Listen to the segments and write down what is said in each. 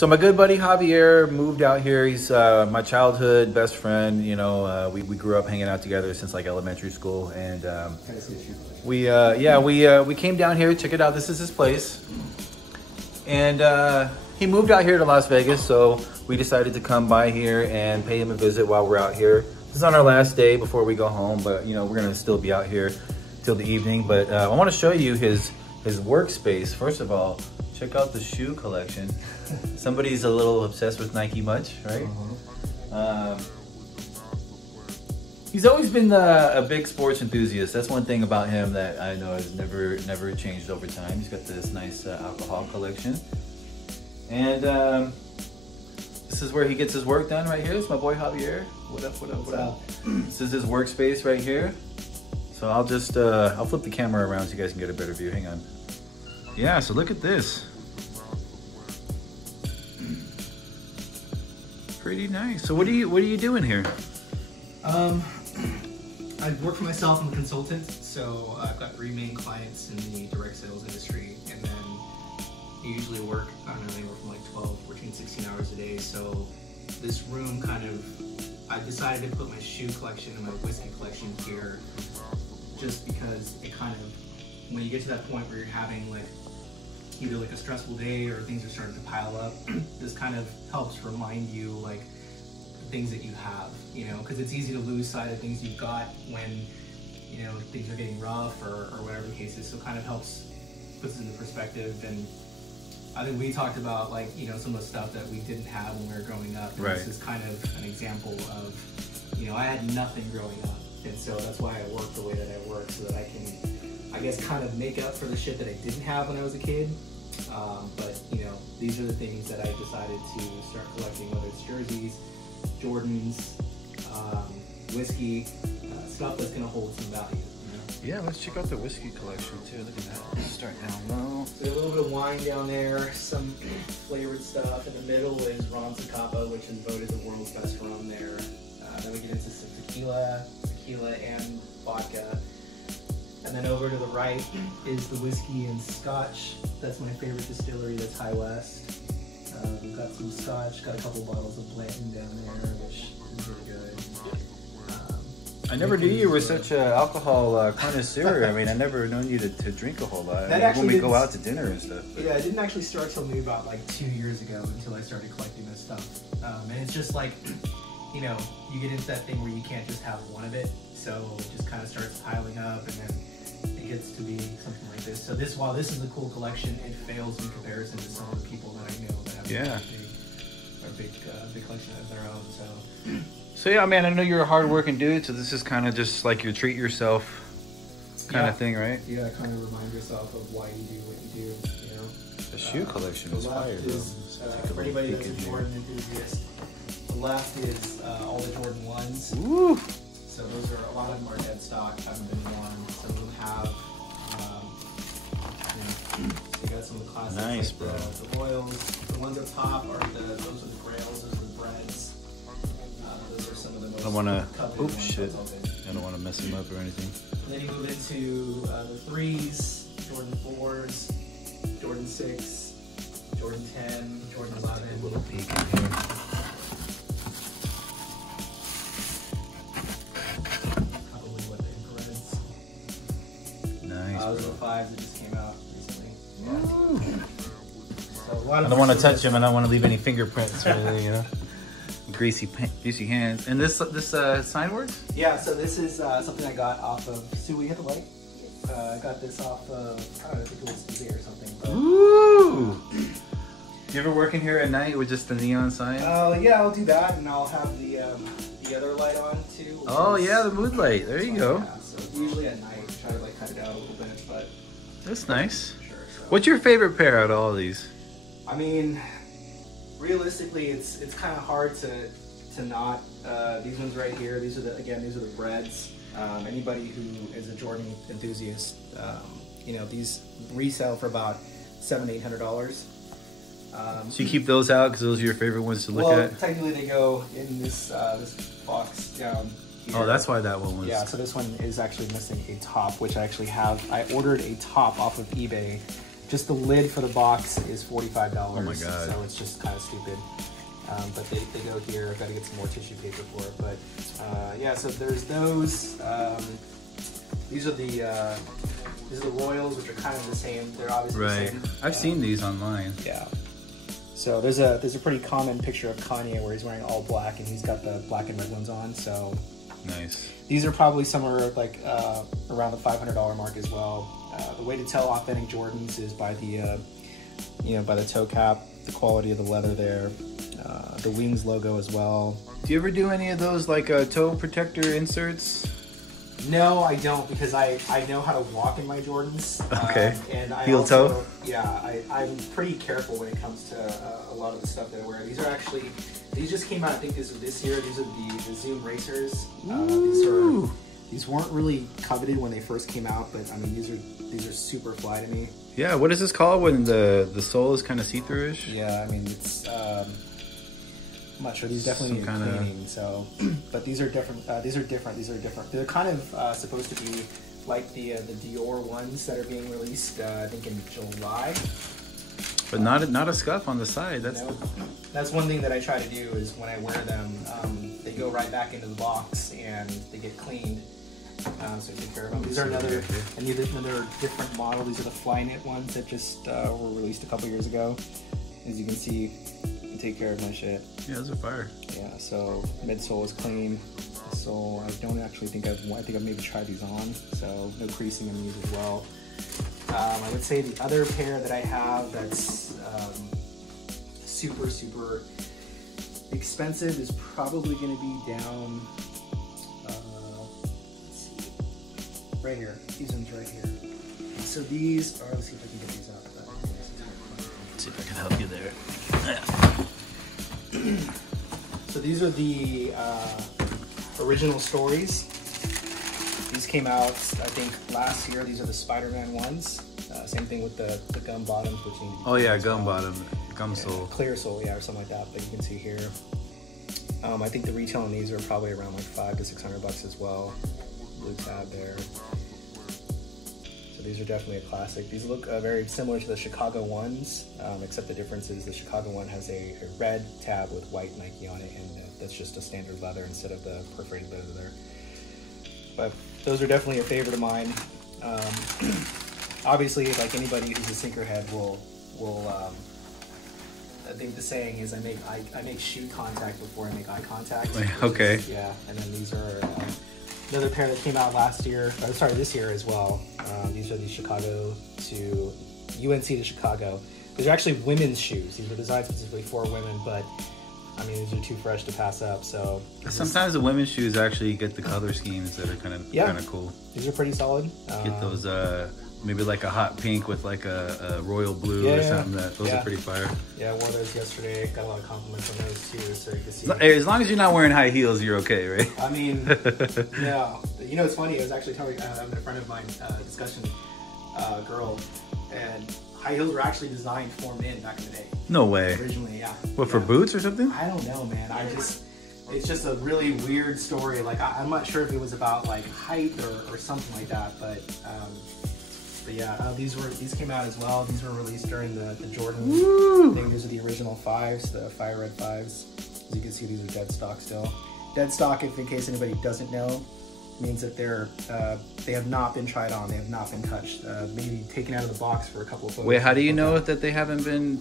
So my good buddy Javier moved out here. He's my childhood best friend. You know, we grew up hanging out together since like elementary school, and we came down here. Check it out. This is his place, and he moved out here to Las Vegas, so we decided to come by here and pay him a visit while we're out here. This is on our last day before we go home, but you know we're gonna still be out here till the evening. But I want to show you his workspace. First of all, check out the shoe collection. Somebody's a little obsessed with Nike much, right? He's always been a big sports enthusiast. That's one thing about him that I know has never changed over time. He's got this nice alcohol collection. And this is where he gets his work done right here. It's my boy Javier. What up, what up, what up? This is his workspace right here. So I'll just, I'll flip the camera around so you guys can get a better view. Hang on. Yeah, so look at this. Pretty nice. So what are you doing here? I work for myself. I'm a consultant, so I've got 3 main clients in the direct sales industry, and then I usually work, I don't know, anywhere from like 12, 14, 16 hours a day. So this room kind of, I decided to put my shoe collection and my whiskey collection here, just because it kind of, when you get to that point where you're having like either like a stressful day or things are starting to pile up, this kind of helps remind you like the things that you have, you know, because it's easy to lose sight of things you've got when, you know, things are getting rough or whatever the case is. So it kind of helps, puts it into perspective. And I think we talked about like, you know, some of the stuff that we didn't have when we were growing up. And This is kind of an example of, you know, I had nothing growing up. And so that's why I work the way that I work, so that I can, I guess, kind of make up for the shit that I didn't have when I was a kid. But, you know, these are the things that I decided to start collecting, whether it's jerseys, Jordans, whiskey, stuff that's going to hold some value. You know? Yeah, let's check out the whiskey collection too. Look at that. Let's start down low. There's a little bit of wine down there, some flavored stuff. In the middle is Ron Zacapa, which is voted the world's best rum there. Then we get into some tequila and vodka. And then over to the right is the whiskey and scotch. That's my favorite distillery, that's High West. We've got some scotch, got a couple bottles of Blanton down there, which is really good. I never knew you were such an alcohol connoisseur. I mean, I never known you to drink a whole lot. When we go out to dinner and stuff. Yeah, it didn't actually start till maybe about like 2 years ago until I started collecting this stuff. And it's just like, you know, you get into that thing where you can't just have one of it. So it just kind of starts piling up, and then it gets to be something like this. So this, while this is a cool collection, it fails in comparison to some of the people that I know that have a big collection of their own. So yeah, man, I know you're a hard-working dude, so this is kind of just like your treat yourself kind of thing, right? Yeah, kind of remind yourself of why you do what you do, you know? The shoe collection is fire, bro. For anybody that's a Jordan enthusiast, the left is all the Jordan 1s. Ooh. So those are, a lot of them are dead stock, haven't been worn. Some of them have, you know, so you got some of the classics. Nice, like bro. The Royals. The ones up top are those are the Grails, those are the Breads. Those are some of the most. I don't want to. Oops, shit. I don't want to mess them up or anything. And then you move into the 3s, Jordan 4s, Jordan 6, Jordan 10, Jordan 11. A little peek in here. Probably what the infrareds. Nice, Those are bro. the 5s that just came out recently. Ooh. So a lot of I don't want to touch them, and I don't want to leave any fingerprints or anything, you know. Greasy hands. And this sign works? Yeah, so this is something I got off of, Sue, will you hit the light? I got this off of, I don't know, I think it was eBay or something. But... Ooh! You ever work in here at night with just the neon sign? Yeah, I'll do that, and I'll have the other light on too. Oh yeah, the mood light. There you go. Yeah, so usually at night, try to like cut it out a little bit, but... That's nice. Sure, so. What's your favorite pair out of all these? I mean, realistically, it's kind of hard to not. These ones right here. These are the Breads. Anybody who is a Jordan enthusiast, you know, these resell for about $700-800. So you keep those out because those are your favorite ones to look at? Technically they go in this box down here. Oh, that's why that one was. Yeah, so this one is actually missing a top, which I actually have. I ordered a top off of eBay Just the lid for the box is $45. Oh my God. So it's just kind of stupid. But they go here. I've got to get some more tissue paper for it. But yeah, so there's those. These are the Royals, which are kind of the same. They're obviously the same. I've seen these online. Yeah. So there's a pretty common picture of Kanye where he's wearing all black and he's got the black and red ones on. So nice. These are probably somewhere like around the $500 mark as well. The way to tell authentic Jordans is by the by the toe cap, the quality of the leather there, the Wings logo as well. Do you ever do any of those like toe protector inserts? No, I don't, because I know how to walk in my Jordans. Okay. And I heel also, toe? Yeah, I'm pretty careful when it comes to a lot of the stuff that I wear. These just came out, I think this year. These are the Zoom Racers. These weren't really coveted when they first came out, but I mean, these are super fly to me. Yeah, what is this called when the sole is kind of see-through-ish? Yeah, I mean, it's I'm not sure. These definitely need cleaning. So, but these are different. These are different. They're kind of supposed to be like the Dior ones that are being released. I think in July. But not a scuff on the side. That's one thing that I try to do is when I wear them, they go right back into the box and they get cleaned. So take care of them. These are another different model. These are the Flyknit ones that just were released a couple years ago. As you can see, I take care of my shit. Yeah, those are fire. Yeah, so midsole is clean. The sole, I don't actually think I've maybe tried these on, so no creasing in these as well. I would say the other pair that I have that's super expensive is probably going to be down. Let's see, right here. These ones right here. So these are. Let's see if I can get these out. Let's see if I can help you there. So these are the original stories. These came out, I think, last year. These are the Spider-Man ones. Same thing with the gum bottoms, which need to be. Oh yeah, gum bottom, gum sole. Clear sole, yeah, or something like that. But you can see here. I think the retail on these are probably around like $500 to $600 as well. Blue tab there. So these are definitely a classic. These look very similar to the Chicago ones, except the difference is the Chicago one has a red tab with white Nike on it, and that's just a standard leather instead of the perforated leather there. But those are definitely a favorite of mine. Obviously, like anybody who's a sneakerhead will I think the saying is I make shoe contact before I make eye contact. Okay. Yeah, and then these are another pair that came out last year. This year as well. These are the Chicago to UNC to Chicago. These are actually women's shoes. These were designed specifically for women, but I mean, these are too fresh to pass up. So sometimes the women's shoes actually get the color schemes that are kind of cool. These are pretty solid. Get those maybe like a hot pink with like a royal blue or something. Those are pretty fire. Yeah, I wore those yesterday. Got a lot of compliments on those too. So you can see. Hey, as long as you're not wearing high heels, you're okay, right? I mean, yeah. You know, it's funny. I was actually having a friend of mine discussion girl, and high heels were actually designed for men back in the day. No way. Originally, yeah. What, for boots or something? I don't know, man. It's just a really weird story. Like, I'm not sure if it was about like height or something like that, but yeah, these came out as well. These were released during the Jordan thing. These are the original 5s, the Fire Red 5s. As you can see, these are dead stock still. Dead stock, if in case anybody doesn't know, means that they have not been tried on. They have not been touched. Maybe taken out of the box for a couple of photos. Wait, how do you know that they haven't been?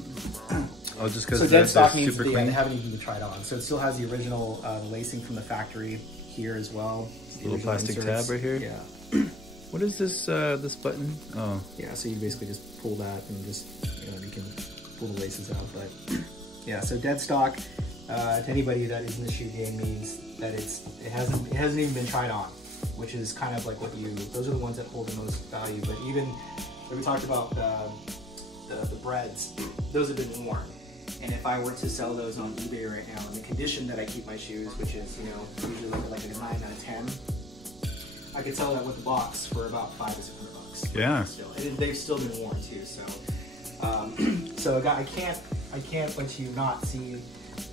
Oh, just because so dead stock means super they clean? haven't even been tried on. So it still has the original lacing from the factory here as well. Little plastic tab right here. Yeah. What is this this button? Oh. Yeah, so you basically just pull that and just you can pull the laces out. But yeah, so dead stock to anybody that is in the shoe game means that it hasn't even been tried on, which is kind of like those are the ones that hold the most value. But even like we talked about the breads, those have been worn. And if I were to sell those on eBay right now, in the condition that I keep my shoes, which is usually like a 9 out of 10, I could sell that with the box for about $500 to $600. Yeah. Still, and they've still been worn too. So, so I can't let you not see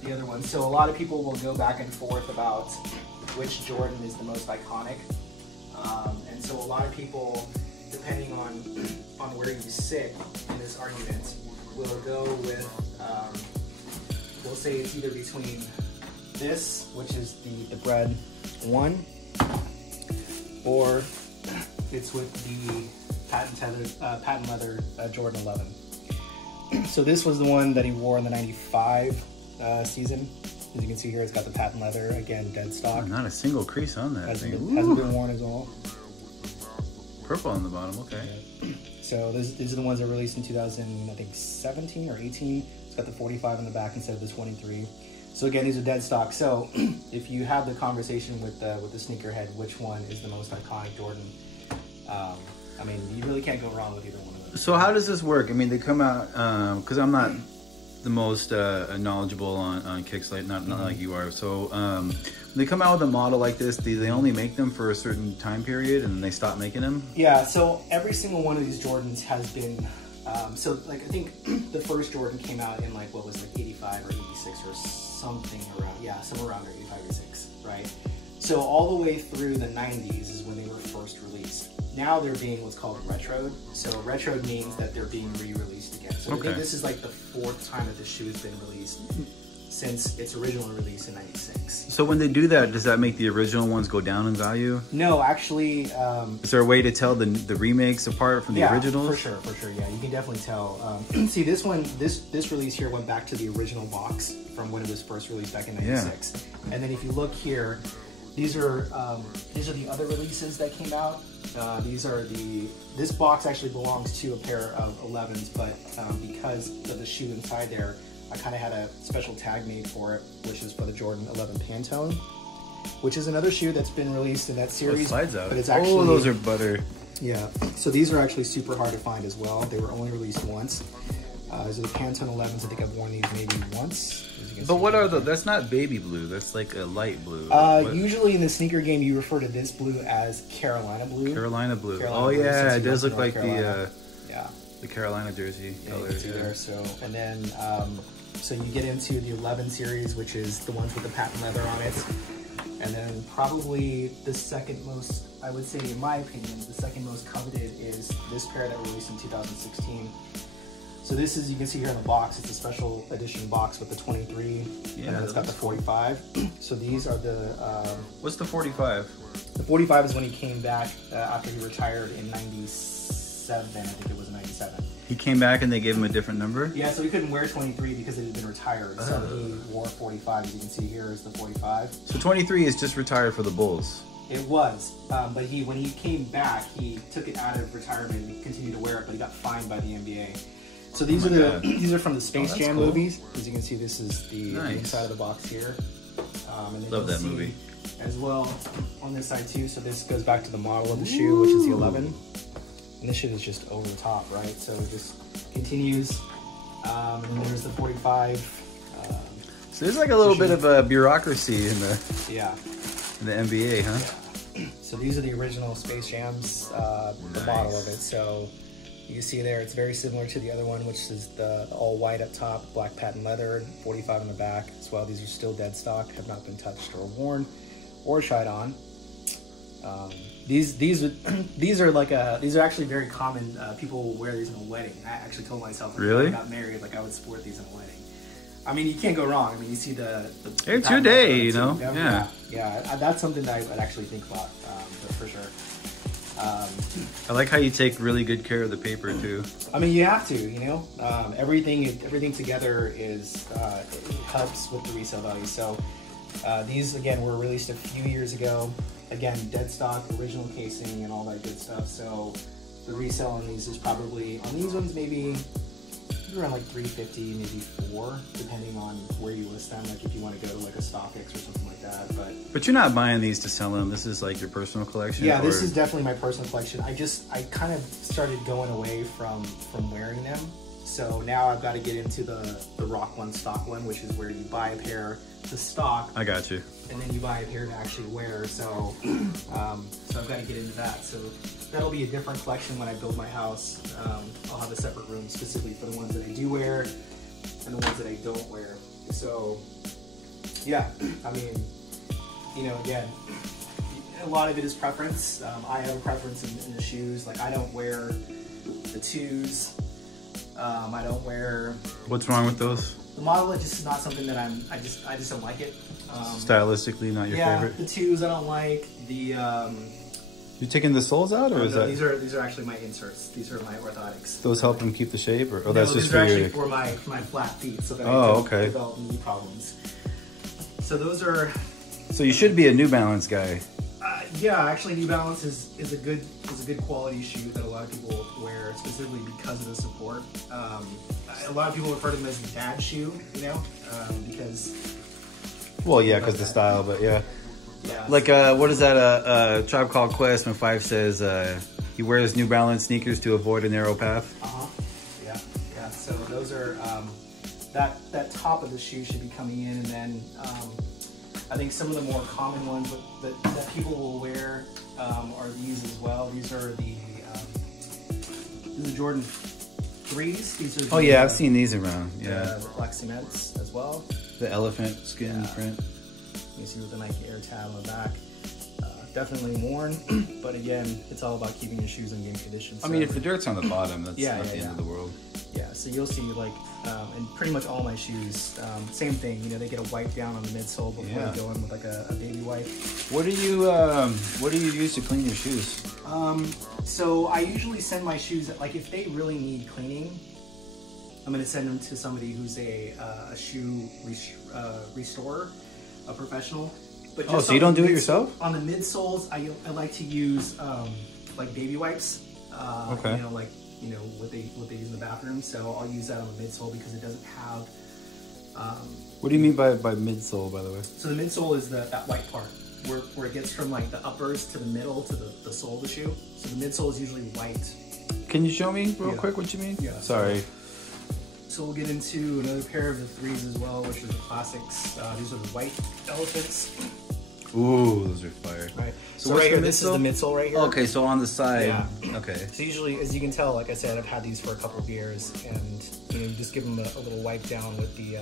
the other ones. So a lot of people will go back and forth about which Jordan is the most iconic, and so a lot of people depending on where you sit in this argument, will go with, we'll say it's either between this, which is the Bread 1, or it's with the patent leather Jordan 11. So this was the one that he wore in the 95 season. As you can see here, it's got the patent leather, again, dead stock. Oh, not a single crease on that Hasn't thing. been worn as well. Purple on the bottom, okay. Yeah. So these are the ones that were released in 2017 or 18. It's got the 45 on the back instead of the 23. So again, these are dead stock. So if you have the conversation with the sneakerhead, which one is the most iconic Jordan? I mean, you really can't go wrong with either one of those. So how does this work? I mean, they come out, because I'm not the most knowledgeable on kicks, not like you are. So when they come out with a model like this, do they only make them for a certain time period and then they stop making them? Yeah, so every single one of these Jordans has been, so like I think the first Jordan came out in like, what was like 85 or 86 or something around, yeah, somewhere around there, 85, 86, right? So all the way through the 90s is when they were first released. Now they're being what's called retroed. So retroed means that they're being re-released again. So I think this is like the 4th time that the shoe has been released since its original release in 96. So when they do that, does that make the original ones go down in value? No, actually... is there a way to tell the remakes apart from the originals? For sure, yeah. You can definitely tell. See, this one, this release here went back to the original box from when it was first released back in 96. Yeah. And then if you look here, these are the other releases that came out. This box actually belongs to a pair of 11s, but because of the shoe inside there, I kind of had a special tag made for it, which is for the Jordan 11 Pantone, which is another shoe that's been released in that series. It slides out. But it's actually, oh, those are butter. Yeah, so these are actually super hard to find as well. They were only released once. These are the Pantone 11s. I think I've worn these maybe once. But what are those? That's not baby blue. That's like a light blue. Usually in the sneaker game, you refer to this blue as Carolina blue. Carolina blue. Carolina oh blue, yeah, it does look North like Carolina. the Carolina jersey color. You can see there. So and then so you get into the 11 series, which is the ones with the patent leather on it, and then probably the second most, I would say, in my opinion, the second most coveted is this pair that were released in 2016. So this is, you can see here in the box, it's a special edition box with the 23, and then it's got the 45. So these are the... what's the 45? The 45 is when he came back after he retired in 97, I think it was 97. He came back and they gave him a different number? Yeah, so he couldn't wear 23 because it had been retired. So he wore 45, as you can see here is the 45. So 23 is just retired for the Bulls? It was, but when he came back, he took it out of retirement and continued to wear it, but he got fined by the NBA. So these these are from the Space Jam movies. As you can see, this is the inside of the box here. And then love that movie. As well on this side too. So this goes back to the model of the shoe, which is the 11. And this shit is just over the top, right? So it just continues. And then there's the 45. So there's like a little bit of a bureaucracy in the in the NBA, huh? Yeah. So these are the original Space Jams, the model of it. So you can see there, it's very similar to the other one, which is the all white up top, black patent leather, 45 on the back as well. These are still dead stock, have not been touched or worn or tried on. These are actually very common. People will wear these in a wedding. I actually told myself when I got married, like I would sport these in a wedding. I mean, you can't go wrong. I mean, you see the it's your day, you know. Yeah. That's something that I would actually think about, for sure. I like how you take really good care of the paper too. I mean, you have to, you know. Everything together is it helps with the resale value. So these again were released a few years ago. Again, dead stock, original casing, and all that good stuff. So the resale on these is probably on these ones maybe around like $350, maybe $400, depending on where you list them. Like if you want to go to like a StockX or something like that. But you're not buying these to sell them. This is like your personal collection. Yeah, this is definitely my personal collection. I kind of started going away from wearing them. So now I've got to get into the Rock One stock one, which is where you buy a pair to stock. I got you. And then you buy a pair to actually wear. So so I've got to get into that. So that'll be a different collection when I build my house. I'll have a separate room specifically for the ones that I do wear and the ones that I don't wear. So yeah, I mean, you know, again, a lot of it is preference. I have a preference in the shoes. Like I don't wear the 2s. I don't wear. What's wrong with those? The model is just not something that I just don't like it. Stylistically, not your favorite. The 2s I don't like. The you taking the soles out, or is that? These are actually my inserts. These are my orthotics. Those help them keep the shape, or no, that's just for your... for my flat feet, so that I don't develop knee problems. So those are. So you should be a New Balance guy. Yeah, actually, New Balance is a good quality shoe that a lot of people wear, specifically because of the support. A lot of people refer to them as the dad shoe, you know, because. Well, yeah, because the style, but yeah. Yeah. Like, what is that? Tribe Called Quest when Five says he wears New Balance sneakers to avoid a narrow path. Yeah, yeah. So those are that top of the shoe should be coming in, and then I think some of the more common ones that people will wear are these as well. These are the Jordan 3s. These are the, I've seen these around. Yeah, the black cements as well. The elephant skin print. You see with the Nike Air tab on the back. Definitely worn, but again, it's all about keeping your shoes in game condition. So, I mean, if the dirt's on the bottom, that's not the end of the world. Yeah, so you'll see like, and pretty much all my shoes, same thing. You know, they get a wipe down on the midsole before they go in with like a baby wipe. What do you use to clean your shoes? So I usually send my shoes, like if they really need cleaning, I'm going to send them to somebody who's a shoe restorer, a professional. But just so you don't do it yourself? On the midsoles, I like to use like baby wipes. Okay. You know, like what they use in the bathroom. So I'll use that on the midsole because it doesn't have. What do you mean by midsole, by the way? So the midsole is that white part where it gets from like the uppers to the middle to the sole of the shoe. So the midsole is usually white. Can you show me real quick what you mean? Yeah. Sorry. So we'll get into another pair of the 3s as well, which are the classics. These are the white elephants. Ooh, those are fire. Right. So right here, this is the midsole right here. Okay, so on the side. Yeah. Okay. So usually, as you can tell, like I said, I've had these for a couple of years, and you just give them a little wipe down with the.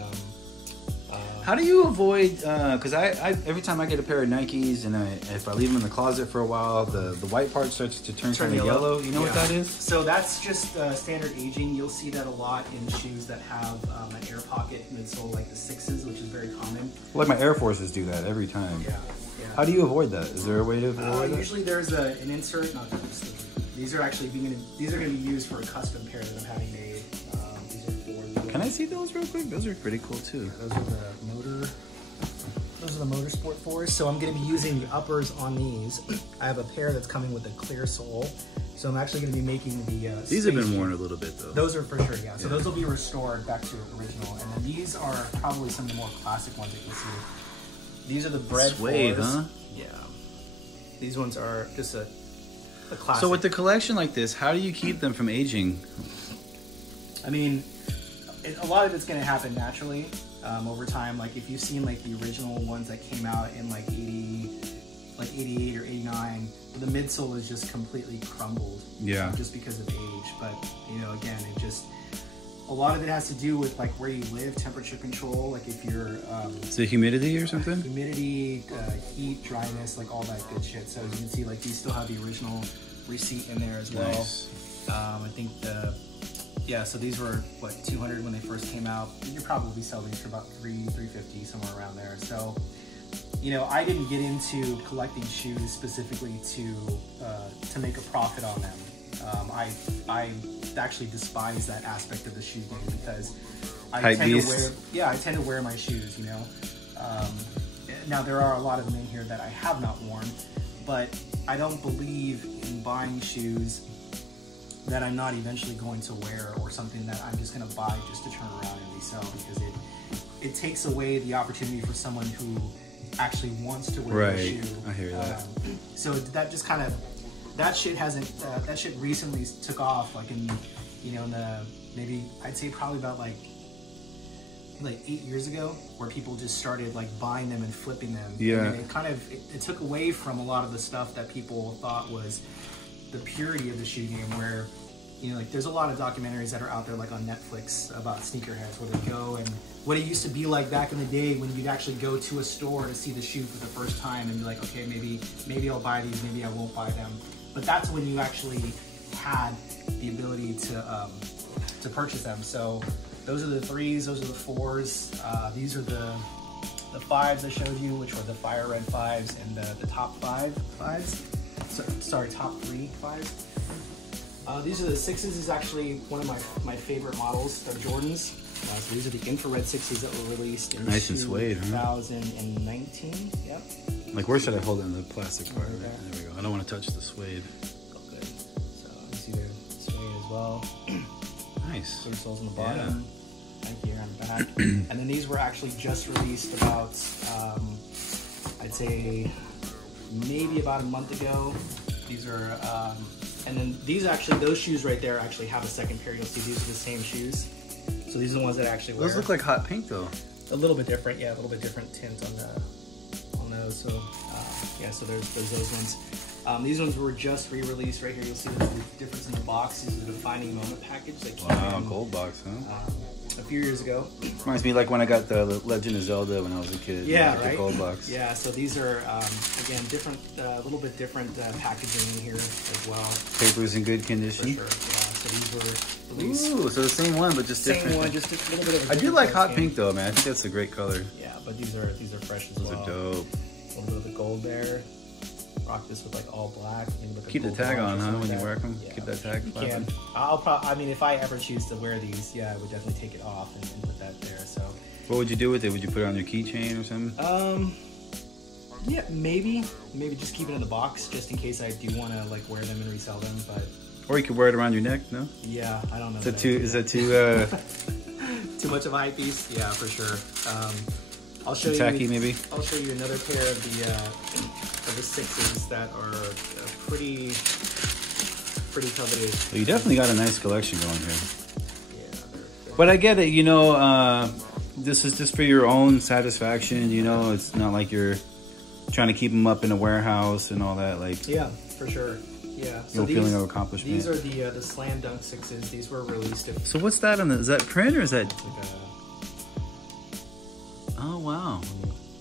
How do you avoid? Because I every time I get a pair of Nikes and if I leave them in the closet for a while, the white part starts to turn kind of yellow. You know what that is? So that's just standard aging. You'll see that a lot in shoes that have an air pocket midsole, like the 6s, which is very common. Like my Air Forces do that every time. Yeah. How do you avoid that? Is there a way to avoid that? Usually there's an insert. Not just these are actually going to be used for a custom pair that I'm having made. These are for. Can I see those real quick? Those are pretty cool too. Those are the motor. Those are the Motorsport 4s. So I'm going to be using the uppers on these. I have a pair that's coming with a clear sole. So I'm actually going to be making the. These have been worn a little bit though. Those are for sure, yeah. So those will be restored back to original, and then these are probably some of the more classic ones that you'll see. These are the bread suede, 4s. huh? Yeah. These ones are just a classic. So with the collection like this, how do you keep them from aging? I mean, a lot of it's going to happen naturally over time. Like if you've seen like the original ones that came out in like 88 or 89, the midsole is just completely crumbled. Yeah. Just because of age. But again, it just. A lot of it has to do with like where you live, temperature control, like if you're... Is it humidity or something? Humidity, heat, dryness, like all that good shit. So as you can see, like these still have the original receipt in there as well. Nice. I think so these were, what, 200 when they first came out. You're probably selling these for about $350, somewhere around there. So, I didn't get into collecting shoes specifically to make a profit on them. I actually despise that aspect of the shoe game because I tend to wear my shoes, now there are a lot of them in here that I have not worn, but I don't believe in buying shoes that I'm not eventually going to wear or something that I'm just going to buy just to turn around and resell, because it takes away the opportunity for someone who actually wants to wear a shoe. I hear that. So that just kind of that shit recently took off, like in the maybe I'd say probably about like 8 years ago, where people just started like buying them and flipping them. Yeah. And it took away from a lot of the stuff that people thought was the purity of the shoe game, where like there's a lot of documentaries that are out there like on Netflix about sneakerheads where they go and what it used to be like back in the day when you'd actually go to a store to see the shoe for the first time and be like, okay, maybe I'll buy these, maybe I won't buy them. But that's when you actually had the ability to purchase them. So those are the 3s, those are the 4s. These are the 5s I showed you, which were the fire red 5s and the top 5s. So, sorry, top 3 5s. These are the 6s. This is actually one of my favorite models. They're Jordans. So these are the infrared 6s that were released in nice and suede, 2019. Huh? Yep. Like, where should I hold it in the plastic part? There we go. I don't want to touch the suede. Oh, good. So you see the suede as well. Nice. Clear soles on the bottom. Thank you, on the back. And then these were actually just released about, I'd say, maybe about a month ago. These are, and then these actually, those shoes right there actually have a second pair. You'll see these are the same shoes. So these are the ones that I actually wear. Those look like hot pink though. A little bit different, yeah, a little bit different tint on those. So yeah, so there's those ones. These ones were just re-released right here. You'll see the difference in the box. These are the Defining Moment package that came in, gold box, huh? A few years ago. Reminds me like when I got the Legend of Zelda when I was a kid. Yeah, like right. The gold box. Yeah, so these are again different, a little bit different packaging here as well. Paper's in good condition. For sure. Yeah. So these were released. Ooh, so the same one but just different. Same one, just a little bit of. I do like hot pink though, man. I think that's a great color. Yeah, but these are fresh as well. Those are dope. A little bit of the gold there. Rock this with like all black. Keep the tag on, huh? When you wear them, yeah, keep that tag. You can. I mean, if I ever choose to wear these, yeah, I would definitely take it off and put that there. So. What would you do with it? Would you put it on your keychain or something? Yeah, maybe just keep it in the box just in case I do want to like wear them and resell them. But. Or you could wear it around your neck, no? Yeah, I don't know. Is that too? Too much of a hype piece? Yeah, for sure. I'll show tacky, you. maybe. I'll show you another pair of the 6s that are pretty coveted. Well, you definitely got a nice collection going here. Yeah, they're but I get it. You know, this is just for your own satisfaction. You know, it's not like you're trying to keep them up in a warehouse and all that. Like, yeah, for sure. Yeah. So no feeling of accomplishment. These are the Slam Dunk 6s. These were released. So what's that on the? Is that print or is that? Like oh wow.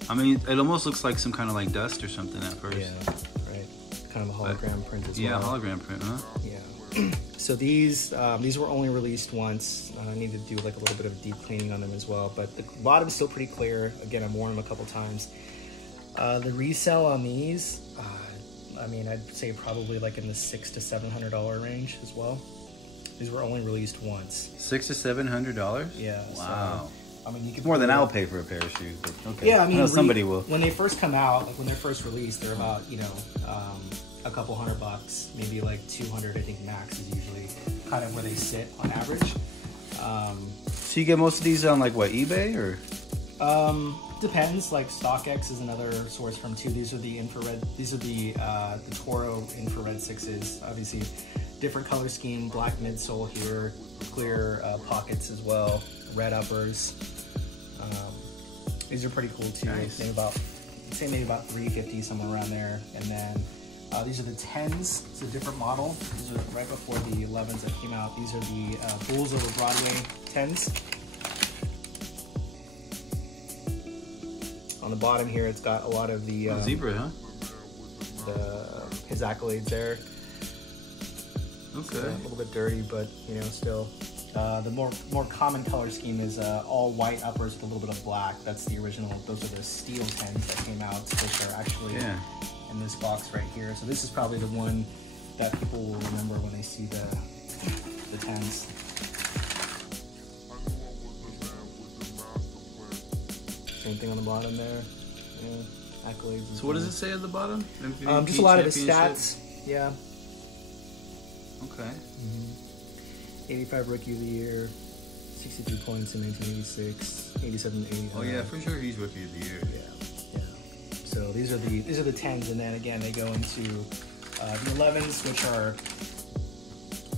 I mean, it almost looks like some kind of like dust or something at first. Yeah, right. Kind of a hologram print as well. Yeah, hologram print, huh? Yeah. So these were only released once. I need to do like a little bit of deep cleaning on them as well. But the bottom's still pretty clear. Again, I've worn them a couple times. The resale on these, I mean, I'd say probably like in the $600 to $700 range as well. These were only released once. $600 to $700? Yeah. Wow. So, I mean, you could more than I'll pay for a pair of shoes. But okay. Yeah, I mean, somebody will. When they first come out, like when they're first released, they're about a couple $100, maybe like 200. I think max is usually kind of where they sit on average. So you get most of these on like what, eBay or? Depends. Like StockX is another source from too. These are the infrared. These are the Toro infrared 6s. Obviously, different color scheme. Black midsole here, clear pockets as well. Red uppers. These are pretty cool too. Nice. Maybe about $350, somewhere around there. And then these are the 10s. It's a different model. These are right before the 11s that came out. These are the Bulls Over Broadway 10s. On the bottom here, it's got a lot of the zebra, huh? His accolades there. Okay. It's a little bit dirty, but you know, still. The more common color scheme is all white uppers with a little bit of black. That's the original. Those are the steel 10s that came out, which are actually in this box right here. So this is probably the one that people will remember when they see the 10s. Same thing on the bottom there. Yeah, accolades. So what does it say at the bottom? Just a lot of the stats. Yeah. Okay. 85 Rookie of the Year, 63 points in 1986, 87 to 80. Oh yeah, for sure he's Rookie of the Year. Yeah. So these are the 10s, and then again they go into the 11s, which are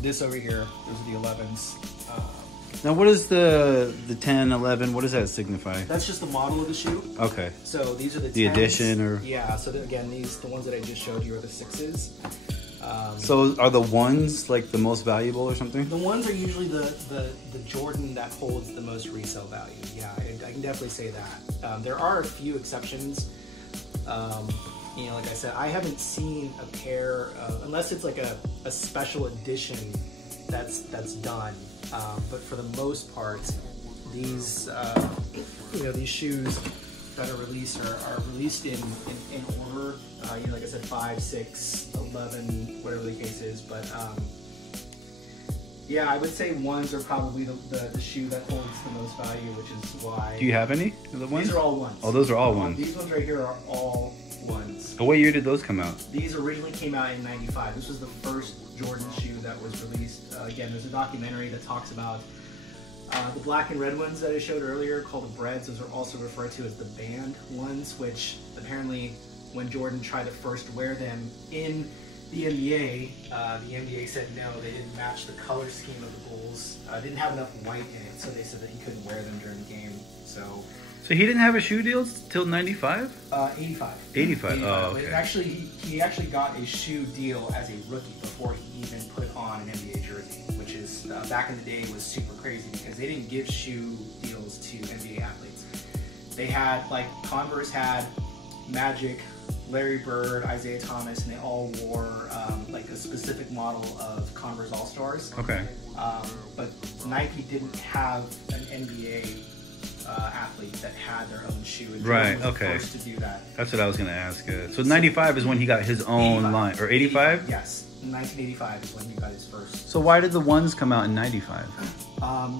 this over here. Those are the 11s. Now what is the 10, 11, what does that signify? That's just the model of the shoe. Okay. So these are the 10s. The edition or? Yeah, so again, the ones that I just showed you are the 6s. So are the ones like the most valuable or something? The ones are usually the Jordan that holds the most resale value. Yeah, I can definitely say that. There are a few exceptions. You know, like I said, I haven't seen a pair, unless it's like a special edition that's done. But for the most part, these you know, these shoes that are released are released in order. You know, like I said, 5, 6, 11, whatever the case is. But yeah, I would say ones are probably the shoe that holds the most value, which is why. Do you have any of the ones? These are all ones. Oh, those are all ones. These ones right here are all ones. What year did those come out? These originally came out in '95. This was the first Jordan shoe that was released. Again, there's a documentary that talks about the black and red ones that I showed earlier, called the Breads. Those are also referred to as the band ones, which apparently when Jordan tried to first wear them in the NBA said no, they didn't match the color scheme of the Bulls. Didn't have enough white in it, so they said that he couldn't wear them during the game. So he didn't have a shoe deal till 95? 85. 85, oh, okay. But actually, he actually got a shoe deal as a rookie before he even put on an NBA jersey, which is, back in the day, was super crazy because they didn't give shoe deals to NBA athletes. They had, like, Converse had Magic, Larry Bird, Isaiah Thomas, and they all wore like a specific model of Converse All-Stars. Okay. But Nike didn't have an NBA athlete that had their own shoe. And right, was okay. First to do that. That's what I was going to ask. So 95 is when he got his own 85. line. Or 85? Yes. 1985 is when he got his first. So why did the ones come out in 95?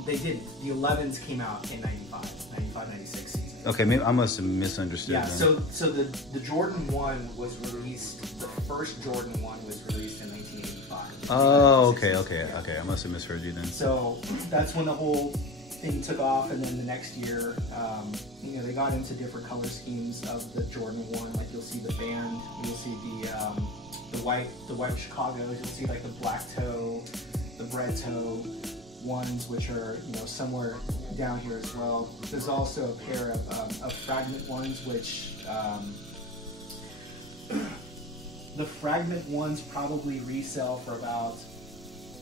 They didn't. The 11s came out in 95, 96 season. Okay, maybe I must have misunderstood. Yeah, then. so the Jordan 1 was released, the first Jordan 1 was released in 1985. Oh, okay. I must have misheard you then. So that's when the whole thing took off, and then the next year, you know, they got into different color schemes of the Jordan 1. Like you'll see the band, you'll see the white Chicago's, you'll see like the black toe, the bread toe ones, which are, you know, somewhere down here as well. There's also a pair of fragment ones, which the fragment ones probably resell for about,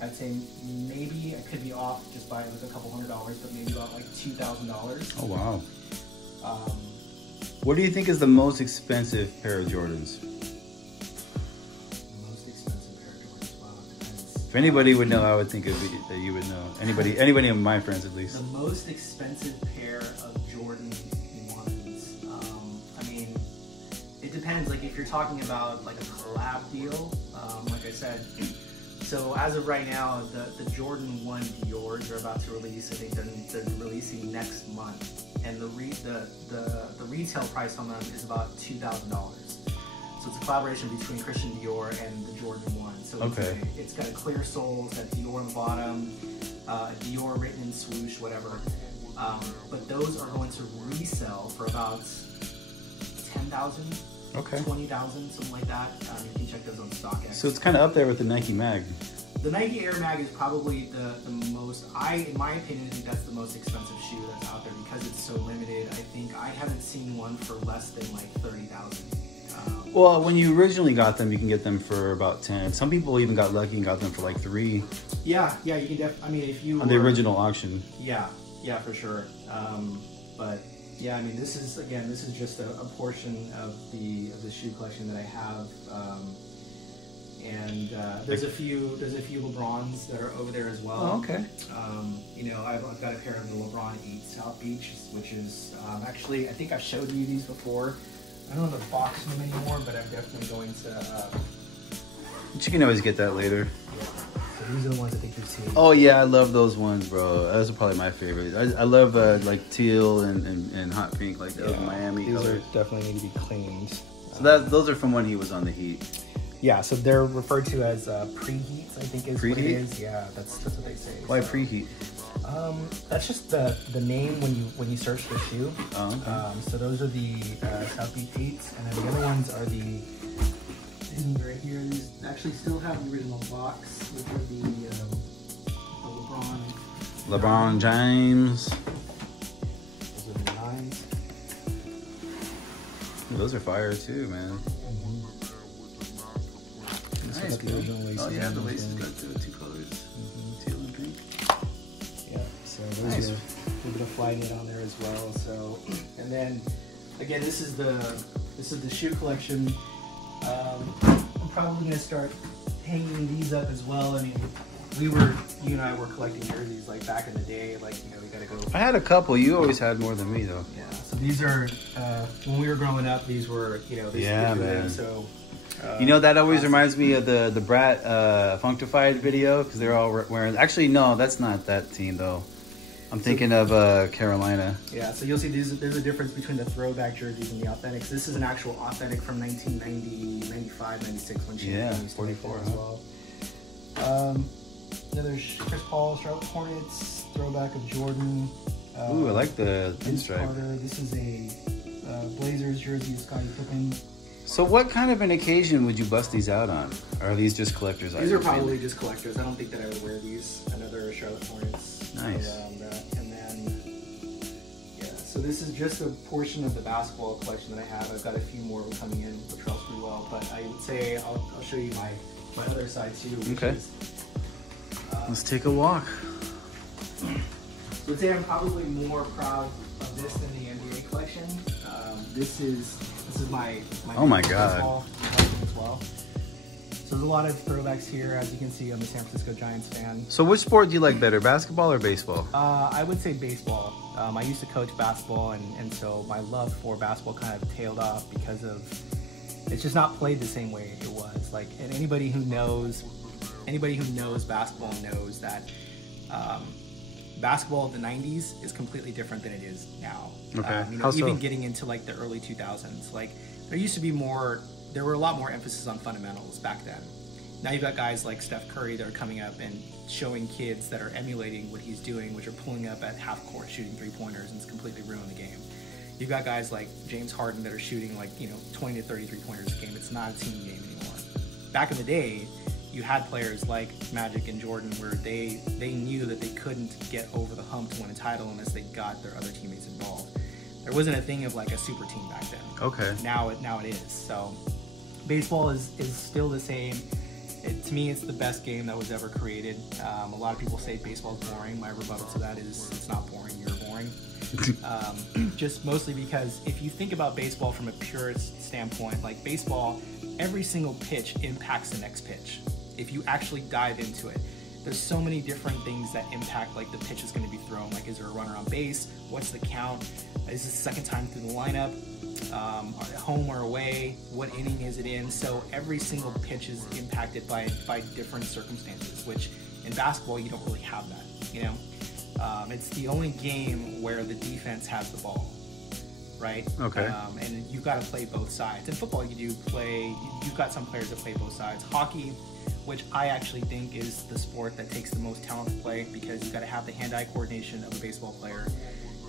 I'd say maybe, I could be off just by like a couple $100, but maybe about like $2,000. Oh wow. What do you think is the most expensive pair of Jordans? If anybody would know, I would think that you would know. Anybody of my friends at least. The most expensive pair of Jordan 1s. I mean, it depends. Like if you're talking about like a collab deal, like I said. So as of right now, the Jordan 1 Dior's are about to release. I think they're releasing next month, and the retail price on them is about $2,000. So it's a collaboration between Christian Dior and the Jordan 1. So okay. It's got a clear sole, it's got Dior on the bottom, Dior written in swoosh, whatever. But those are going to resell for about $10,000, okay, $20,000, something like that. You can check those on StockX. So it's kind of up there with the Nike Mag. The Nike Air Mag is probably the most, in my opinion, I think that's the most expensive shoe that's out there because it's so limited. I think I haven't seen one for less than like $30,000. Well, when you originally got them, you can get them for about 10. Some people even got lucky and got them for like 3. Yeah, you can I mean, if you on the original auction. Yeah, for sure. But yeah, I mean, this is just a portion of the shoe collection that I have. And there's a few LeBrons that are over there as well. Oh, okay. You know, I've got a pair of the LeBron 8 South Beach, which is actually, I think I've showed you these before. I don't have a box of them anymore, but I'm definitely going to. But you can always get that later. Yeah. So these are the ones I think you've seen. Oh yeah, I love those ones, bro. Those are probably my favorite. I love like teal and hot pink, like those Miami these colors. Are definitely need to be cleaned. So those are from when he was on the Heat. Yeah, so they're referred to as preheats, I think is preheat? what it is. Yeah, that's what they say. Why so, preheat? That's just the name when you search the shoe. Oh, okay. So those are the South Beach Heats, and then the other ones are the right here. These actually still have the original box, which are the LeBron James. Those are the 9s. Ooh, those are fire too, man. These Nice, got the original laces. Oh yeah, the on laces as well. got the two colors, teal and pink. Yeah, so there's Nice. a little bit of fly knit on there as well. So, and then again, this is the shoe collection. I'm probably gonna start hanging these up as well. I mean, you and I were collecting jerseys like back in the day. Like, you know, we gotta go. I had a couple. You always had more than me though. Yeah. So these are when we were growing up. These were, you know, these Yeah, were man. them, so. You know, that always reminds me of the Brat Functified video, because they're all wearing. Actually, no, that's not that team though. I'm thinking of Carolina. Yeah, so you'll see there's a difference between the throwback jerseys and the authentics. This is an actual authentic from 1990, 95, 96 when she used to 44 as well. Another Chris Paul, Charlotte Hornets, throwback of Jordan. Ooh, I like the Vince pinstripe. Carter. This is a Blazers jersey of Scottie Pippen. So what kind of an occasion would you bust these out on? Or are these just collector's items? These are probably just collectors. I don't think that I would wear these. Another Charlotte Hornets. Nice. Around that. And then, yeah, so this is just a portion of the basketball collection that I have. I've got a few more coming in, which trust pretty well. But I would say I'll show you my other side too. Okay. Is, Let's take a walk. I would say I'm probably more proud of this than the NBA collection. This is my Oh my baseball collection as well. So there's a lot of throwbacks here, as you can see. I'm a San Francisco Giants fan. So which sport do you like better, basketball or baseball? I would say baseball. I used to coach basketball, and so my love for basketball kind of tailed off because of it's just not played the same way it was. Like, and anybody who knows basketball knows that basketball of the 90s is completely different than it is now. Okay. You know, How so? even getting into like the early 2000s, like there were a lot more emphasis on fundamentals back then. Now you've got guys like Steph Curry that are coming up and showing kids that are emulating what he's doing, which are pulling up at half court shooting 3-pointers, and it's completely ruined the game. You've got guys like James Harden that are shooting like, 20 to 30 3-pointers a game. It's not a team game anymore. Back in the day, you had players like Magic and Jordan where they knew that they couldn't get over the hump to win a title unless they got their other teammates involved. There wasn't a thing of like a super team back then. Okay. Now it is. So baseball is still the same. To me, it's the best game that was ever created. A lot of people say baseball is boring. My rebuttal to that is it's not boring. You're boring. Just mostly because if you think about baseball from a purist standpoint, like baseball, every single pitch impacts the next pitch. If you actually dive into it, there's so many different things that impact like the pitch is going to be thrown. Like, is there a runner on base? What's the count? Is this the second time through the lineup? Home or away? What inning is it in? So every single pitch is impacted by different circumstances, which in basketball you don't really have that. It's the only game where the defense has the ball, right? Okay. And you've got to play both sides. In football, you've got some players that play both sides. Hockey, which I actually think is the sport that takes the most talent to play, because you've got to have the hand-eye coordination of a baseball player.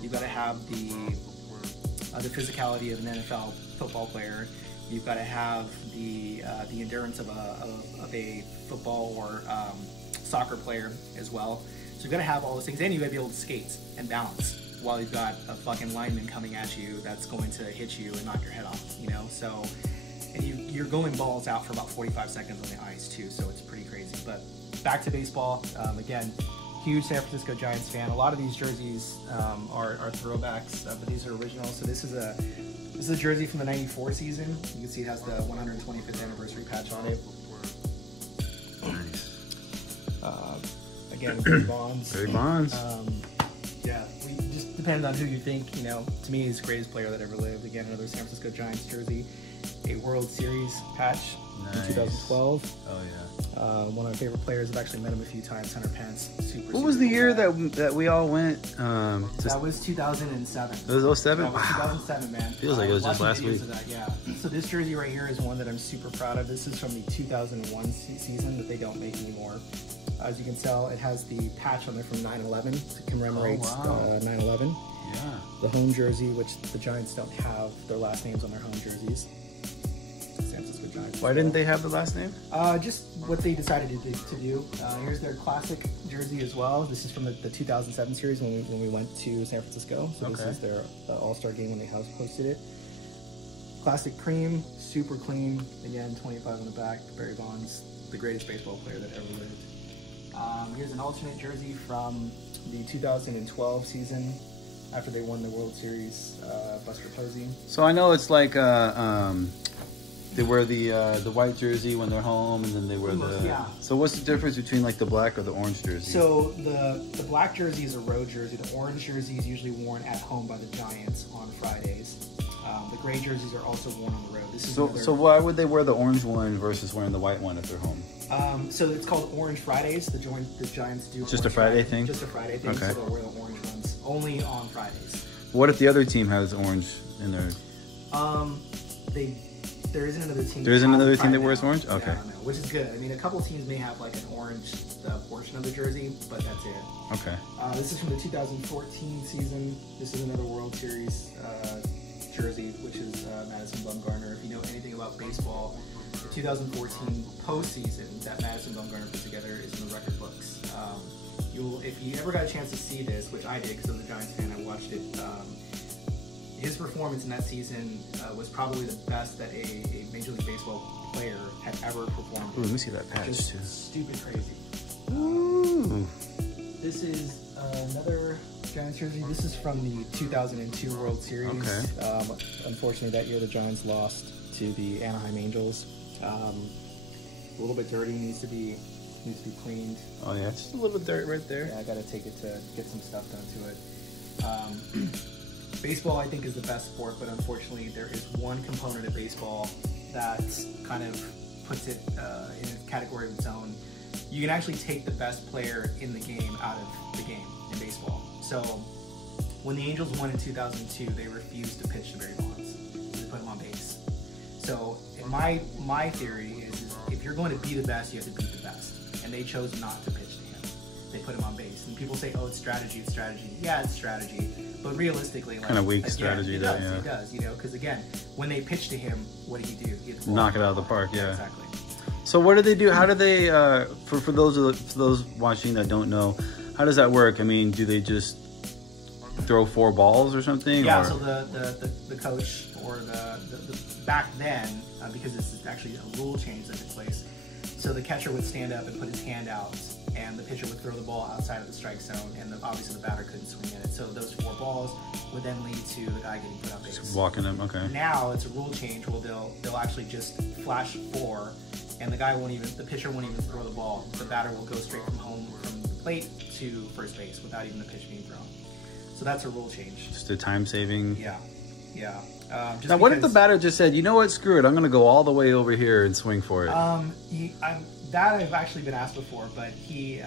You've got to have the physicality of an NFL football player. You've got to have the endurance of a football or soccer player as well. So you've got to have all those things, and you've got to be able to skate and balance while you've got a fucking lineman coming at you that's going to hit you and knock your head off. So. And you're going balls out for about 45 seconds on the ice too, so it's pretty crazy. But back to baseball, again, huge San Francisco Giants fan. A lot of these jerseys are throwbacks, but these are original. So this is a jersey from the '94 season. You can see it has the 125th anniversary patch on it. Nice. Again, Barry Bonds. Barry Bonds. Yeah, we just depends on who you think. To me, he's the greatest player that ever lived. Again, another San Francisco Giants jersey. A World Series patch in 2012. Oh yeah. One of my favorite players. I've actually met him a few times. Hunter Pence. What was the year guy. that we all went? That was 2007. It was 07? That was 2007, man. Feels like it was just last Watching videos week. of that, yeah. So this jersey right here is one that I'm super proud of. This is from the 2001 season that they don't make anymore. As you can tell, it has the patch on there from 9/11 to commemorate 9/11. Yeah. The home jersey, which the Giants don't have their last names on their home jerseys. San Francisco Giants. Why didn't they have the last name? Just what they decided to do. Here's their classic jersey as well. This is from the 2007 series when we went to San Francisco. So this is their All-Star game when they house posted it. Classic cream, super clean. Again, 25 on the back. Barry Bonds. the greatest baseball player that ever lived. Here's an alternate jersey from the 2012 season after they won the World Series. Buster Posey. So I know it's like they wear the white jersey when they're home, and then they wear the. Yeah. So what's the difference between like the black or the orange jersey? So the black jersey is a road jersey. The orange jersey is usually worn at home by the Giants on Fridays. The gray jerseys are also worn on the road. This is so why would they wear the orange one versus wearing the white one if they're home? So it's called Orange Fridays. The Giants do. Just a Friday thing? Just a Friday thing. Okay. So they'll wear the orange ones only on Fridays. What if the other team has orange in their? There isn't another team. There isn't another team that now. wears orange? Okay. Yeah, no, which is good. I mean, a couple teams may have like an orange portion of the jersey, but that's it. Okay. This is from the 2014 season. This is another World Series jersey, which is Madison Bumgarner. If you know anything about baseball, the 2014 postseason that Madison Bumgarner put together is in the record books. If you ever got a chance to see this, which I did because I was a Giants fan, I watched it. His performance in that season was probably the best that a Major League Baseball player had ever performed. Ooh, let me see that patch Just too. stupid crazy. Ooh. This is another Giants jersey. This is from the 2002 World Series. Okay. Unfortunately, that year the Giants lost to the Anaheim Angels. A little bit dirty, needs to be cleaned. Oh yeah, just a little dirt right there. Yeah, I gotta take it to get some stuff done to it. Baseball, I think, is the best sport, but unfortunately, there is one component of baseball that kind of puts it in a category of its own. You can actually take the best player in the game out of the game in baseball. So, when the Angels won in 2002, they refused to pitch to Barry Bonds. They put him on base. So, my theory is if you're going to be the best, you have to beat the best. And they chose not to pitch to him. They put him on base. And people say, oh, it's strategy, it's strategy. Yeah, it's strategy. But realistically, like, Kind of weak again, strategy, it that, does, yeah. It does, you know, because again, when they pitch to him, what did he do? He hit the ball. Knock it out of the park, yeah. Exactly. So what do they do? How do they? For those watching that don't know, how does that work? I mean, do they just throw 4 balls or something? Yeah. Or? So the coach or the back then, because this is actually a rule change that took place. So the catcher would stand up and put his hand out, and the pitcher would throw the ball outside of the strike zone, and obviously the batter couldn't swing in it. So those 4 balls would then lead to the guy getting put on base. Just walking them, okay. Now it's a rule change where they'll actually just flash 4, and the pitcher won't even throw the ball. The batter will go straight from the plate to first base without even the pitch being thrown. So that's a rule change. Just a time saving. Yeah. Now, what if the batter just said, you know what, screw it, I'm going to go all the way over here and swing for it? That I've actually been asked before, but you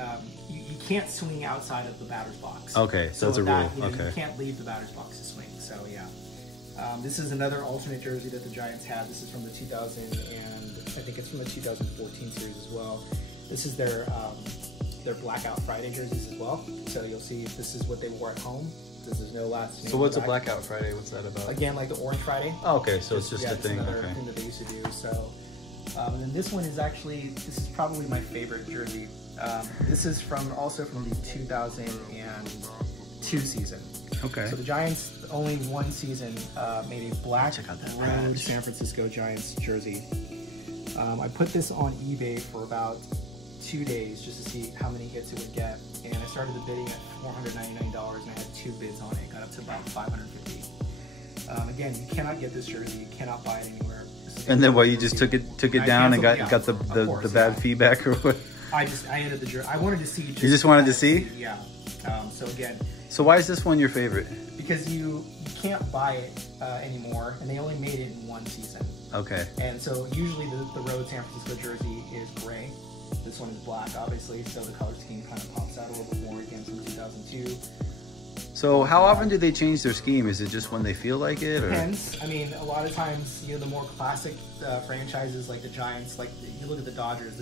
can't swing outside of the batter's box. Okay, so that's a rule. Okay. You can't leave the batter's box to swing. So yeah, this is another alternate jersey that the Giants have. This is from the 2000 and I think it's from the 2014 series as well. This is their Blackout Friday jerseys as well. So you'll see this is what they wore at home. There's no last name. So what's a Blackout Friday? What's that about? Again, like the Orange Friday. Oh, okay, so it's just a thing. Another Okay. thing that they used to do. So, and then this one is this is probably my favorite jersey. This is also from the 2002 season. Okay. So the Giants only one season made a black Check out that blue patch. San Francisco Giants jersey. I put this on eBay for about 2 days just to see how many hits it would get, and I started the bidding at $499, and I had 2 bids on it. Got up to about $550. Again, you cannot get this jersey. You cannot buy it anywhere. And then you just took it down and got the bad feedback or what? I ended the jersey. I wanted to see. You just wanted to see? Yeah. So again. So why is this one your favorite? Because you can't buy it anymore, and they only made it in one season. Okay. And so usually the road San Francisco jersey is gray. This one is black, obviously, so the color scheme kind of pops out a little bit more again from 2002. So how often do they change their scheme? Is it just when they feel like it? Or? Depends. I mean, a lot of times, the more classic franchises like the Giants, like you look at the Dodgers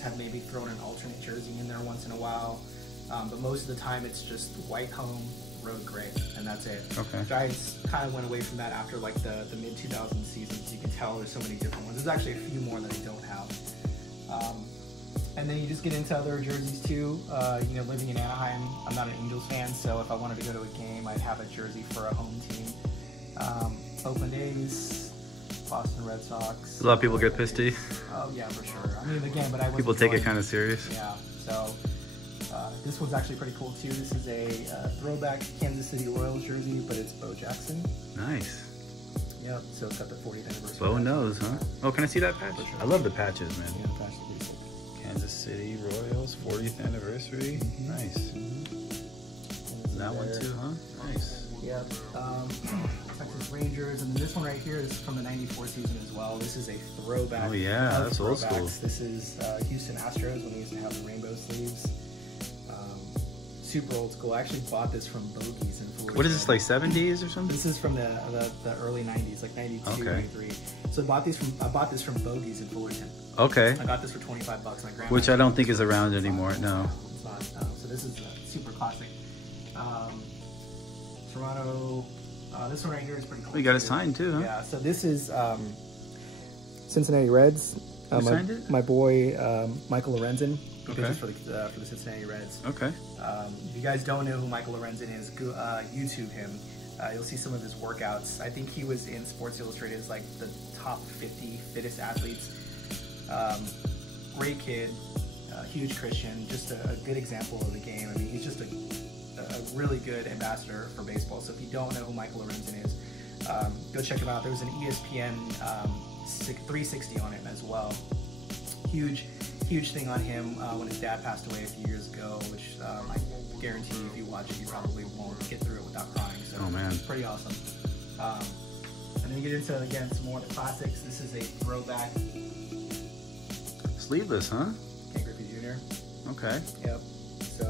have maybe thrown an alternate jersey in there once in a while. But most of the time it's just white home, road gray, and that's it. Okay. Giants kind of went away from that after like the mid-2000s seasons. You can tell there's so many different ones. There's actually a few more that I don't have. And then you just get into other jerseys too. Living in Anaheim, I'm not an Angels fan, so if I wanted to go to a game, I'd have a jersey for a home team. Oakland A's, Boston Red Sox. A lot of people get pissy. Oh yeah, for sure. I mean, again, but I People take it kind of serious. Yeah. So this one's actually pretty cool too. This is a throwback Kansas City Royals jersey, but it's Bo Jackson. Nice. Yep. So it's got the 40th anniversary. Bo knows, huh? Oh, can I see that patch? For sure. I love the patches, man. Yeah, the patch is decent. Kansas City Royals 40th anniversary. Nice. That one too, huh? Nice. Yep. Texas Rangers, and then this one right here is from the '94 season as well. This is a throwback. Oh yeah, that's old school. This is Houston Astros when we used to have the rainbow sleeves. Super old school. I actually bought this from Bogies in Florida. What is this, like 70s or something? This is from the early '90s, like '92, '93. So I bought this from Bogies in Fullerton. Okay. I got this for $25. My grandma. Which I don't think is around anymore. No. It's not. So this is a super classic. Toronto. This one right here is pretty cool. We got it signed too, huh? Yeah. So this is Cincinnati Reds. Who signed it? My boy Michael Lorenzen. He Okay. pitches for the Cincinnati Reds. Okay. If you guys don't know who Michael Lorenzen is, go YouTube him. You'll see some of his workouts. I think he was in Sports Illustrated as like the top 50 fittest athletes. Great kid, huge Christian, just a good example of the game. I mean, he's just a really good ambassador for baseball. So if you don't know who Michael Lorenzen is, go check him out. There was an ESPN 360 on him as well. Huge thing on him when his dad passed away a few years ago, which I guarantee you if you watch it, you probably won't get through it without crying. So Oh, man. it's pretty awesome. And then you get into, again, some more of the classics. This is a throwback Sleeveless, huh? Ken Griffey Jr. Okay. Yep. So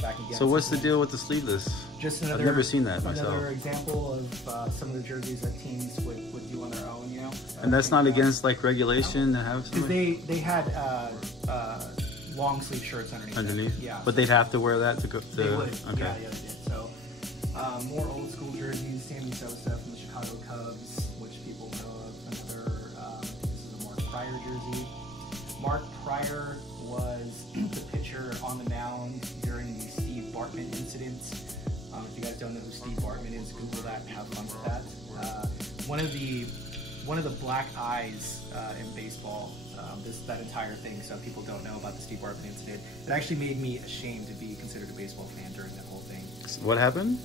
back again. So what's the deal with the sleeveless? Just another, I've never seen that myself. Another example of some of the jerseys that teams would do on their own, you know. And that's not against like regulation to have Because something they had long sleeve shirts underneath. underneath? Yeah. But they'd have to wear that to go. They would. Okay. Yeah, they did. So more old school jerseys. Sammy Sosa from the Chicago Cubs, which people know of. Another. This is a Mark Pryor jersey. Mark Pryor was the pitcher on the mound during the Steve Bartman incident. If you guys don't know who Steve Bartman is, Google that and have fun with that. One of the black eyes in baseball. That entire thing. Some people don't know about the Steve Bartman incident. It actually made me ashamed to be considered a baseball fan during that whole thing. What happened?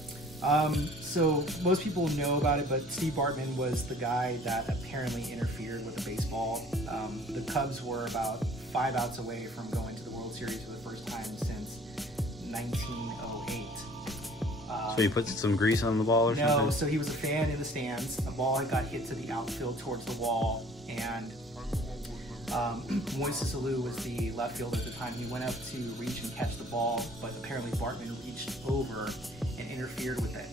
So most people know about it, but Steve Bartman was the guy that apparently interfered with the baseball. The Cubs were about 5 outs away from going to the World Series for the first time since 1908. So you put some grease on the ball or something? No, so he was a fan in the stands. A ball had got hit to the outfield towards the wall, and Moises Alou was the left fielder at the time. He went up to reach and catch the ball, but apparently Bartman reached over and interfered with it.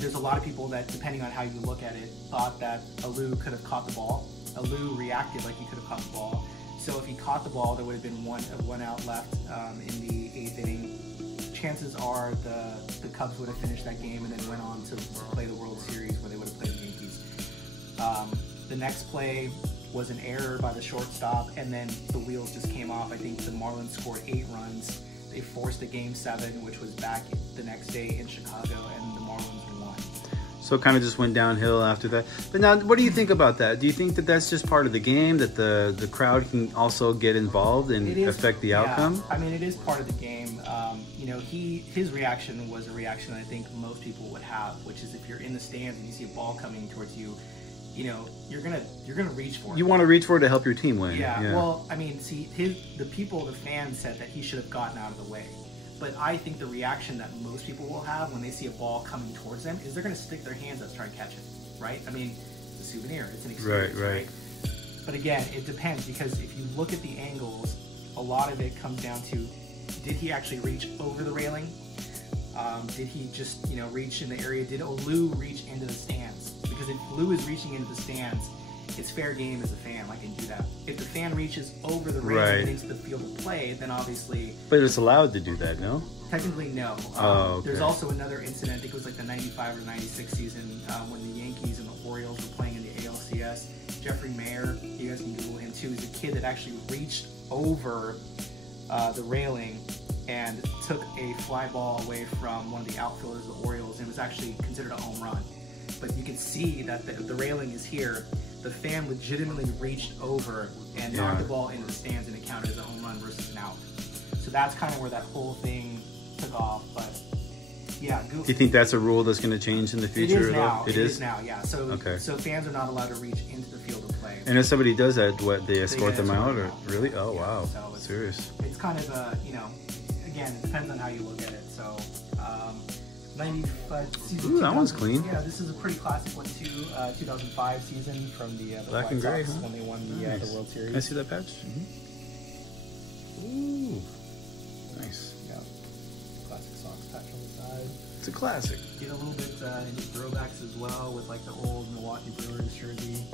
There's a lot of people that, depending on how you look at it, thought that Alou could have caught the ball. Alou reacted like he could have caught the ball. So if he caught the ball, there would have been one out left in the 8th inning. Chances are the Cubs would have finished that game and then went on to play the World Series where they would have played the Yankees. The next play was an error by the shortstop, and then the wheels just came off. I think the Marlins scored 8 runs. They forced a Game 7, which was back the next day in Chicago, and the Marlins won. So it kind of just went downhill after that. But now, what do you think about that? Do you think that that's just part of the game, that the crowd can also get involved and affect the outcome? I mean, it is part of the game. You know, his reaction was a reaction I think most people would have, which is if you're in the stands and you see a ball coming towards you, you know, you're gonna reach for it. You want to reach for it to help your team win. Yeah. Well, I mean, see, the fans said that he should have gotten out of the way. But I think the reaction that most people will have when they see a ball coming towards them is they're going to stick their hands up to try and catch it, right? I mean, it's a souvenir. It's an experience, right? But again, it depends, because if you look at the angles, a lot of it comes down to, did he actually reach over the railing? Did he just, you know, reach in the area? Did Alou reach into the stands? Because if Alou is reaching into the stands, it's fair game as a fan. I can do that. If the fan reaches over the railing and into the field of play, then obviously... But it's allowed to do that, no? Technically, no. Okay. There's also another incident, I think it was like the 95 or 96 season, when the Yankees and the Orioles were playing in the ALCS. Jeffrey Mayer, you guys can Google him too, is a kid that actually reached over the railing and took a fly ball away from one of the outfielders of the Orioles, and it was actually considered a home run. but you can see that the railing is here. The fan legitimately reached over and knocked the ball into the stands, and it counted as a home run versus an out. So that's kind of where that whole thing took off. But yeah, do you think that's a rule that's going to change in the future? It is now. It is now, yeah. So so fans are not allowed to reach into the field of play. And if somebody does that, what, they escort them out, or really? Oh wow, so serious. It's kind of a, you know, again, it depends on how you look at it. So 95 season. Ooh, that one's clean. Yeah, this is a pretty classic one too. 2005 season from the Black White and gray, Sox huh? when they won the World Series. Can I see that patch? Ooh, nice. Yeah, classic Sox patch on the side. It's a classic. Get a little bit into throwbacks as well with like the old Milwaukee Brewers jersey.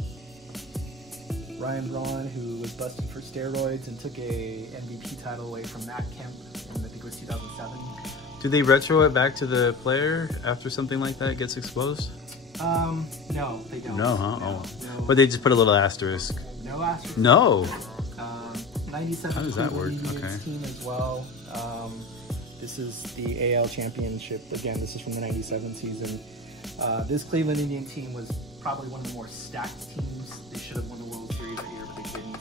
Ryan Braun, who was busted for steroids and took a MVP title away from Matt Kemp in I think it was 2007. Do they retro it back to the player after something like that gets exposed? No, they don't. No, huh? No, no. But they just put a little asterisk. No asterisk. No. 97 How does that work? Cleveland Indians Okay. team as well. This is the AL championship. Again, this is from the 97 season. This Cleveland Indian team was probably one of the more stacked teams. They should have won the World Series that year, but they didn't.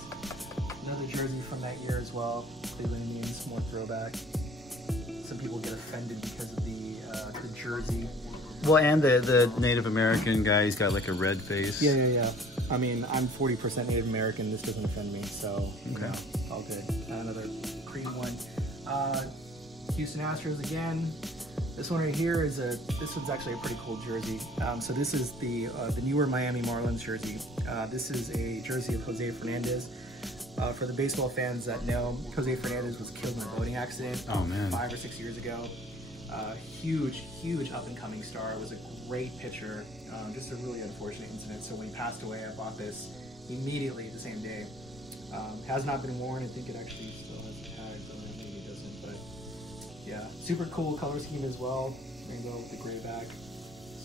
Another jersey from that year as well. Cleveland Indians, more throwback. Some people get offended because of the jersey. Well, and the Native American guy, he's got like a red face. Yeah. I mean, I'm 40% Native American. This doesn't offend me, so you know, all good. Another cream one. Houston Astros again. This one right here is this one's actually a pretty cool jersey. So this is the newer Miami Marlins jersey. This is a jersey of Jose Fernandez. For the baseball fans that know, Jose Fernandez was killed in a boating accident 5 or 6 years ago. Huge up-and-coming star. Was a great pitcher. Just a really unfortunate incident. So when he passed away, I bought this immediately the same day. Has not been worn. I think it actually still has the tag, so maybe it doesn't. But yeah, super cool color scheme as well. Rainbow with the gray back.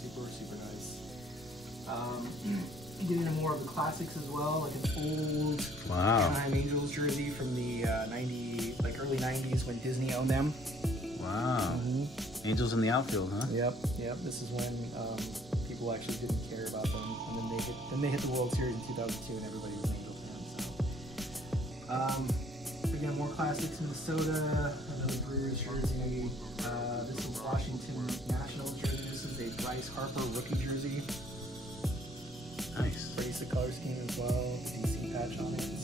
Super nice. Get into more of the classics as well, like an old Anaheim Angels jersey from the early 90s when Disney owned them. Wow. Angels in the outfield, huh? Yep. This is when people actually didn't care about them, and then they hit the World Series in 2002, and everybody was an Angels fan. So again, more classics. Minnesota, another Brewers jersey. This is Washington Nationals jersey. This is a Bryce Harper rookie jersey. Nice. Pretty sick color scheme as well. DC patch on it. Let's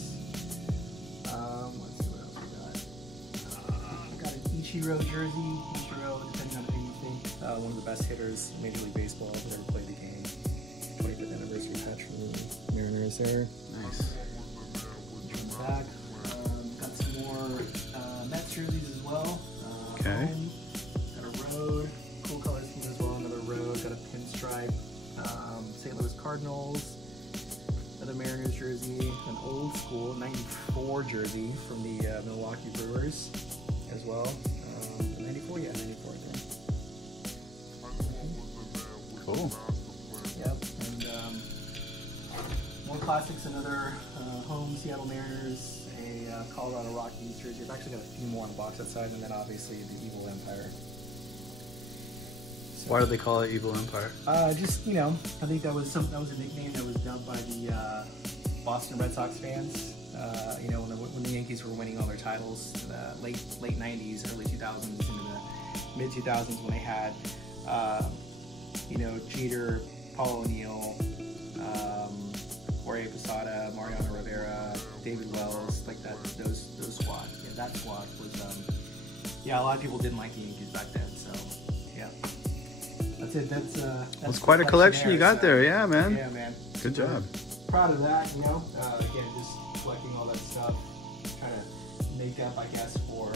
see what else we got. Got an Ichiro jersey. Ichiro, depending on who you think, one of the best hitters in Major League Baseball who ever played the game. 25th anniversary patch for the Mariners there. Nice. Turn the back. Got some more Mets jerseys as well. Okay. Home. Got a road. Cool color scheme as well. Another road. Got a pinstripe. St. Louis Cardinals, another Mariners jersey, an old school 94 jersey from the Milwaukee Brewers as well. 94, yeah, 94 I think. Cool. Yep, and more classics, another home Seattle Mariners, a Colorado Rockies jersey. I've actually got a few more on the box outside, and then obviously the Evil Empire. Why do they call it Evil Empire? Just, you know, I think that was a nickname that was dubbed by the Boston Red Sox fans. You know, when the Yankees were winning all their titles, late 90s, early 2000s, into the mid 2000s, when they had, you know, Jeter, Paul O'Neill, Jorge Posada, Mariano Rivera, David Wells, like that. Those squad. Yeah, that squad was. Yeah, a lot of people didn't like the Yankees back then. So, yeah. That's it. That's quite a collection you got there. Yeah, man. Yeah, man. Good job. Proud of that, you know. Again, just collecting all that stuff, trying to make up, I guess, for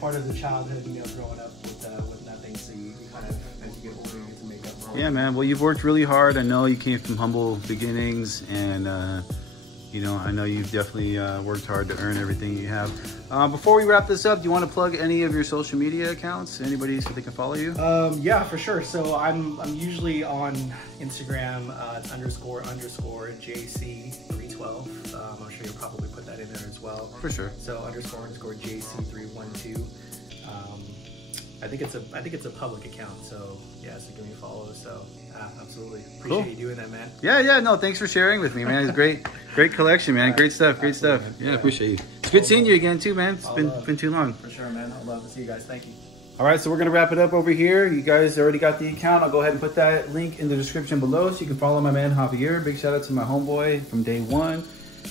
part of the childhood, you know, growing up with nothing. So you kind of, as you get older, you get to make up for it. Yeah, man. Well, you've worked really hard. I know you came from humble beginnings, and you know, I know you've definitely worked hard to earn everything you have. Before we wrap this up, do you want to plug any of your social media accounts? Anybody so they can follow you? Yeah, for sure. So I'm usually on Instagram. It's _ JC312. I'm sure you'll probably put that in there as well. For sure. So _ JC312. I think it's a public account, so yeah, so give me a follow. So absolutely appreciate you doing that, man. Yeah, no, thanks for sharing with me, man. It's great collection, man. Great stuff, great stuff. Yeah, appreciate you. It's good seeing you again too, man. It's been too long. For sure, man. I'd love to see you guys. Thank you. All right, so we're gonna wrap it up over here. You guys already got the account. I'll go ahead and put that link in the description below so you can follow my man Javier. Big shout out to my homeboy from day one.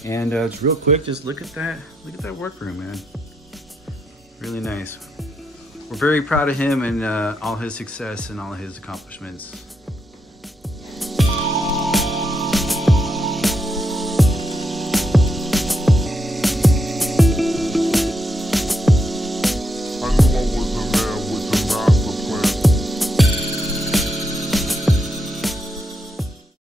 And it's real quick, just look at that workroom, man. Really nice. We're very proud of him and all his success and all his accomplishments.